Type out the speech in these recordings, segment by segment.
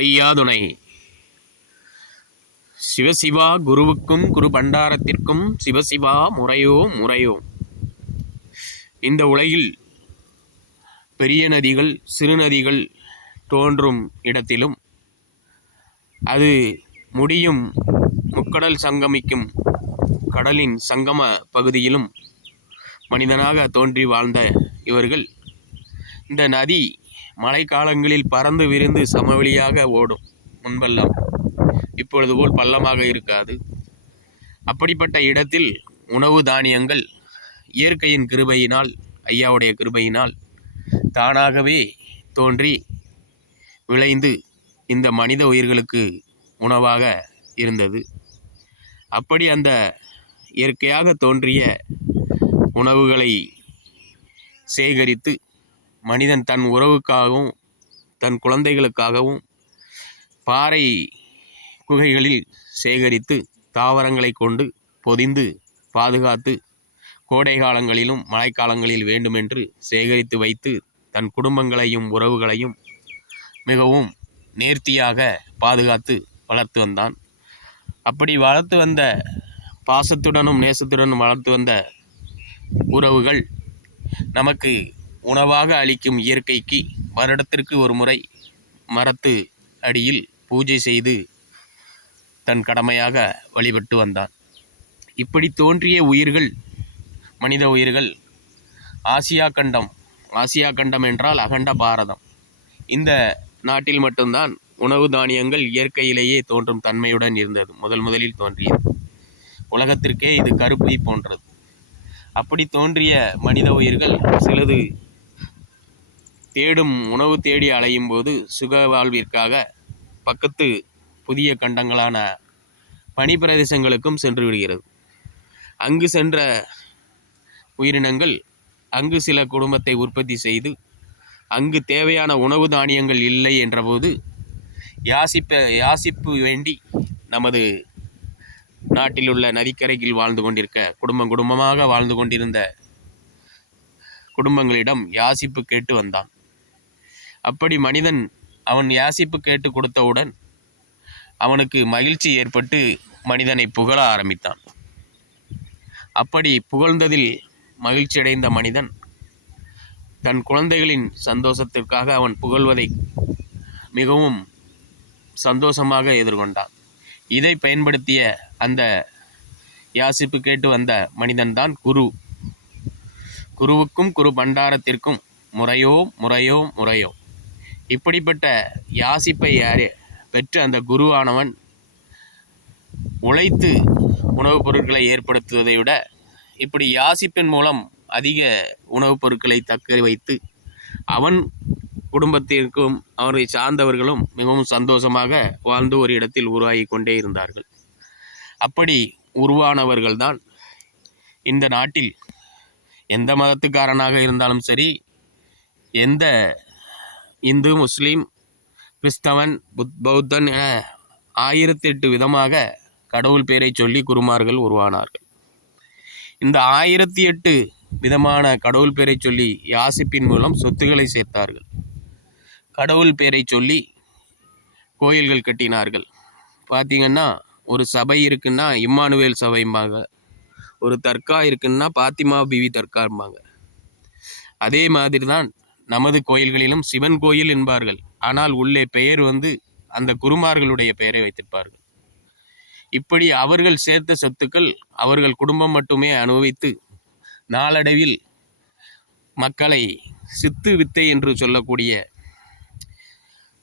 ஐயாதுணை. சிவசிவா குருவுக்கும் குரு பண்டாரத்திற்கும் சிவசிவா முறையோ முறையோ. இந்த உலகில் பெரிய நதிகள் சிறு நதிகள் தோன்றும் இடத்திலும் அது முடியும் முக்கடல் சங்கமிக்கும் கடலின் சங்கம பகுதியிலும் மனிதனாக தோன்றி வாழ்ந்த இவர்கள், இந்த நதி மழைக்காலங்களில் பறந்து விரிந்து சமவெளியாக ஓடும். முன்பெல்லாம் இப்பொழுது போல் பள்ளமாக இருக்காது. அப்படிப்பட்ட இடத்தில் உணவு தானியங்கள் இயற்கையின் கிருபையினால், ஐயாவுடைய கிருபையினால் தானாகவே தோன்றி விளைந்து இந்த மனித உயிர்களுக்கு உணவாக இருந்தது. அப்படி அந்த இயற்கையாக தோன்றிய உணவுகளை சேகரித்து மனிதன் தன் உறவுக்காகவும் தன் குழந்தைகளுக்காகவும் பாறை குகைகளில் சேகரித்து தாவரங்களை கொண்டு பொதிந்து பாதுகாத்து கோடை காலங்களிலும் மழைக்காலங்களில் வேண்டுமென்று சேகரித்து வைத்து தன் குடும்பங்களையும் உறவுகளையும் மிகவும் நேர்த்தியாக பாதுகாத்து வளர்த்து வந்தான். அப்படி வளர்த்து வந்த பாசத்துடனும் நேசத்துடனும் வளர்த்து வந்த உறவுகள் நமக்கு உணவாக அளிக்கும் இயற்கைக்கு வருடத்திற்கு ஒரு முறை மரத்து அடியில் பூஜை செய்து தன் கடமையாக வழிபட்டு வந்தான். இப்படி தோன்றிய உயிர்கள், மனித உயிர்கள் ஆசியா கண்டம் என்றால் அகண்ட பாரதம். இந்த நாட்டில் மட்டும்தான் உணவு தானியங்கள் இயற்கையிலேயே தோன்றும் தன்மையுடன் இருந்தது. முதலில் தோன்றியது. உலகத்திற்கே இது கருப்பை போன்றது. அப்படி தோன்றிய மனித உயிர்கள் சிலது தேடும் உணவு தேடி அலையும் போது சுக வாழ்விற்காக பக்கத்து புதிய கண்டங்களான பனி பிரதேசங்களுக்கும் சென்று விடுகிறது. அங்கு சென்ற உயிரினங்கள் அங்கு சில குடும்பத்தை உற்பத்தி செய்து அங்கு தேவையான உணவு தானியங்கள் இல்லை என்றபோது யாசிப்பு வேண்டி நமது நாட்டில் உள்ள நதிக்கரையில் வாழ்ந்து கொண்டிருக்க குடும்பமாக வாழ்ந்து கொண்டிருந்த குடும்பங்களிடம் யாசிப்பு கேட்டு வந்தான். அப்படி மனிதன் அவன் யாசிப்பு கேட்டு கொடுத்தவுடன் அவனுக்கு மகிழ்ச்சி ஏற்பட்டு மனிதனை புகழ ஆரம்பித்தான். அப்படி புகழ்ந்ததில் மகிழ்ச்சியடைந்த மனிதன் தன் குழந்தைகளின் சந்தோஷத்திற்காக அவன் புகழ்வதை மிகவும் சந்தோஷமாக எதிர்கொண்டான். இதை பயன்படுத்திய அந்த யாசிப்பு கேட்டு வந்த மனிதன்தான் குரு. குருவுக்கும் குரு பண்டாரத்திற்கும் முறையோ முறையோ முறையோ. இப்படிப்பட்ட யாசிப்பை பெற்று அந்த குருவானவன் உழைத்து உணவுப் பொருட்களை ஏற்படுத்துவதை விட இப்படி யாசிப்பின் மூலம் அதிக உணவுப் பொருட்களை தக்க வைத்து அவன் குடும்பத்திற்கும் அவரை சார்ந்தவர்களும் மிகவும் சந்தோஷமாக வாழ்ந்து ஒரு இடத்தில் உருவாகி கொண்டே இருந்தார்கள். அப்படி உருவானவர்கள்தான் இந்த நாட்டில் எந்த மதத்துக்காரனாக இருந்தாலும் சரி, எந்த இந்து முஸ்லீம் கிறிஸ்தவன் பௌத்தன் என 1008 விதமாக கடவுள் பெயரை சொல்லி குருமார்கள் உருவானார்கள். இந்த 1008 விதமான கடவுள் பெயரை சொல்லி யாசிப்பின் மூலம் சொத்துக்களை சேர்த்தார்கள். கடவுள் பெயரை சொல்லி கோயில்கள் கட்டினார்கள். பார்த்திங்கன்னா, ஒரு சபை இருக்குன்னா இம்மானுவேல் சபைம்பாங்க, ஒரு தர்கா இருக்குன்னா பாத்திமா பிவி தர்காம்பாங்க. அதே மாதிரி தான் நமது கோயில்களிலும் சிவன் கோயில் என்பார்கள். ஆனால் உள்ளே பெயர் அந்த குருமார்களுடைய பெயரை வைத்திருப்பார்கள். இப்படி அவர்கள் சேர்த்த சொத்துக்கள் அவர்கள் குடும்பம் மட்டுமே அனுபவித்து நாளடைவில் மக்களை சித்து வித்தை என்று சொல்லக்கூடிய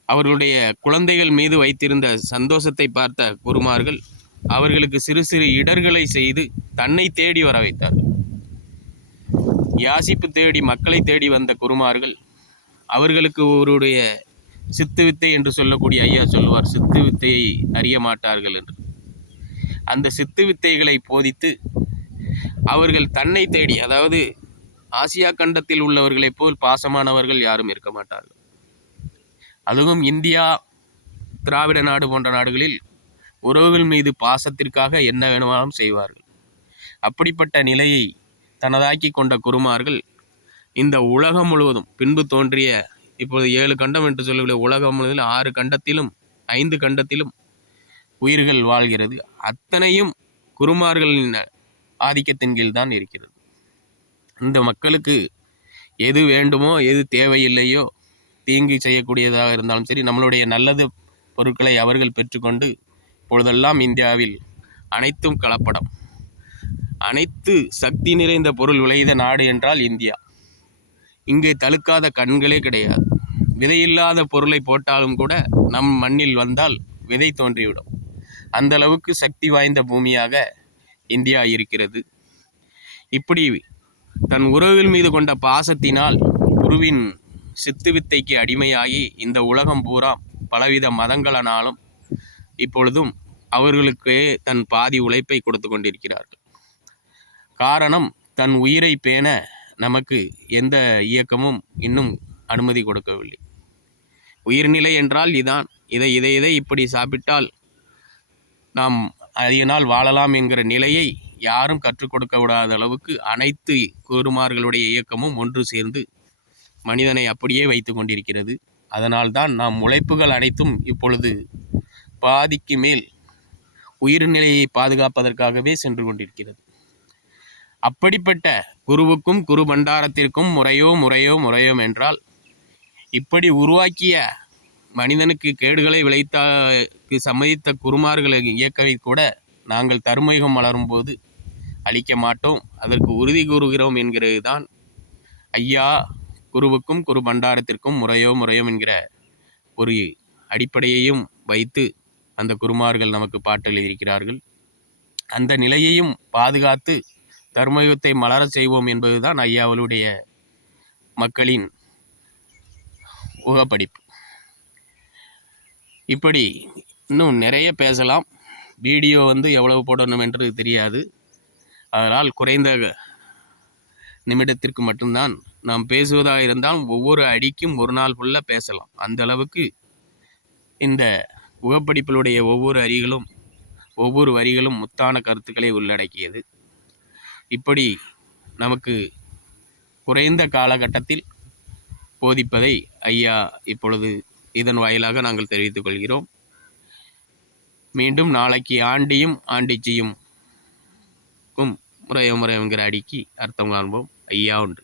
அவர்களுடைய குழந்தைகள் மீது வைத்திருந்த சந்தோஷத்தை பார்த்த குருமார்கள் அவர்களுக்கு சிறு சிறு இடர்களை செய்து தன்னை தேடி வர வைத்தார்கள். யாசிப்பு தேடி மக்களை தேடி வந்த குருமார்கள் அவர்களுக்கு ஒருடைய சித்து வித்தை என்று சொல்லக்கூடிய ஐயா சொல்லுவார், சித்து வித்தையை அறிய மாட்டார்கள் என்று. அந்த சித்து வித்தைகளை போதித்து அவர்கள் தன்னை தேடி, அதாவது ஆசியா கண்டத்தில் உள்ளவர்களைப் போல் பாசமானவர்கள் யாரும் இருக்க மாட்டார்கள். அதுவும் இந்தியா, திராவிட நாடு போன்ற நாடுகளில் உறவுகள் மீது பாசத்திற்காக என்ன வேணுமானாலும் செய்வார்கள். அப்படிப்பட்ட நிலையை தனதாக்கி கொண்ட குருமார்கள் இந்த உலகம் முழுவதும் பின்பு தோன்றிய இப்பொழுது 7 கண்டம் என்று சொல்லக்கூடிய உலகம் முழுவதில் 6 கண்டத்திலும் 5 கண்டத்திலும் உயிர்கள் வாழ்கிறது. அத்தனையும் குருமார்களின் ஆதிக்கத்தின் கீழ் தான் இருக்கிறது. இந்த மக்களுக்கு எது வேண்டுமோ, எது தேவையில்லையோ, தீங்கு செய்யக்கூடியதாக இருந்தாலும் சரி, நம்மளுடைய நல்லது பொருட்களை அவர்கள் பெற்றுக்கொண்டு இப்பொழுதெல்லாம் இந்தியாவில் அனைத்தும் கலப்படம். அனைத்து சக்தி நிறைந்த பொருள் விளைந்த நாடு என்றால் இந்தியா. இங்கே தழுக்காத கண்களே கிடையாது. விதையில்லாத பொருளை போட்டாலும் கூட நம் மண்ணில் வந்தால் விதை தோன்றிவிடும். அந்த அளவுக்கு சக்தி வாய்ந்த பூமியாக இந்தியா இருக்கிறது. இப்படி தன் உறவில் மீது கொண்ட பாசத்தினால் குருவின் சித்து வித்தைக்கு அடிமையாகி இந்த உலகம் பூரா பலவித மதங்களானாலும் இப்பொழுதும் அவர்களுக்கு தன் பாதி உழைப்பை கொடுத்து கொண்டிருக்கிறார்கள். காரணம், தன் உயிரை பேண நமக்கு எந்த இயக்கமும் இன்னும் அனுமதி கொடுக்கவில்லை. உயிர்நிலை என்றால் இதான், இதை இப்படி சாப்பிட்டால் நாம் அதிக நாள் வாழலாம் என்கிற நிலையை யாரும் கற்றுக் கொடுக்க விடாத அளவுக்கு அனைத்து குருமார்களுடைய இயக்கமும் ஒன்று சேர்ந்து மனிதனை அப்படியே வைத்து கொண்டிருக்கிறது. அதனால்தான் நாம் உழைப்புகள் அனைத்தும் இப்பொழுது பாதிக்கு மேல் உயிர்நிலையை பாதுகாப்பதற்காகவே சென்று கொண்டிருக்கிறது. அப்படிப்பட்ட குருவுக்கும் குரு பண்டாரத்திற்கும் முறையோ என்றால், இப்படி உருவாக்கிய மனிதனுக்கு கேடுகளை விளைத்தாக்கு சம்மதித்த குருமார்களை இயக்கவை கூட நாங்கள் தருமயுகம் வளரும் போது அழிக்க மாட்டோம், அதற்கு உறுதி கூறுகிறோம் என்கிறது தான் ஐயா குருவுக்கும் குரு பண்டாரத்திற்கும் முறையோ என்கிற ஒரு அடிப்படையையும் வைத்து அந்த குருமார்கள் நமக்கு பாட்டு எழுதியிருக்கிறார்கள். அந்த நிலையையும் பாதுகாத்து தர்மயுகத்தை மலர செய்வோம் என்பதுதான் ஐயாவளுடைய மக்களின் உகப்படிப்பு. இப்படி இன்னும் நிறைய பேசலாம். வீடியோ எவ்வளவு போடணும் என்று தெரியாது. அதனால் குறைந்த நிமிடத்திற்கு மட்டும்தான் நாம் பேசுவதாக இருந்தால் ஒவ்வொரு அடிக்கும் ஒரு நாள் ஃபுல்லாக பேசலாம். அந்த அளவுக்கு இந்த உகப்படிப்பிலுடைய ஒவ்வொரு வரிகளும் முத்தான கருத்துக்களை உள்ளடக்கியது. இப்படி நமக்கு குறைந்த காலகட்டத்தில் போதிப்பதை ஐயா இப்பொழுது இதன் வாயிலாக நாங்கள் தெரிவித்துக் கொள்கிறோம். மீண்டும் நாளைக்கு ஆண்டியும் ஆண்டிச்சியும் முறையோ என்கிற அடிக்கு அர்த்தம் காண்போம். ஐயா உண்டு.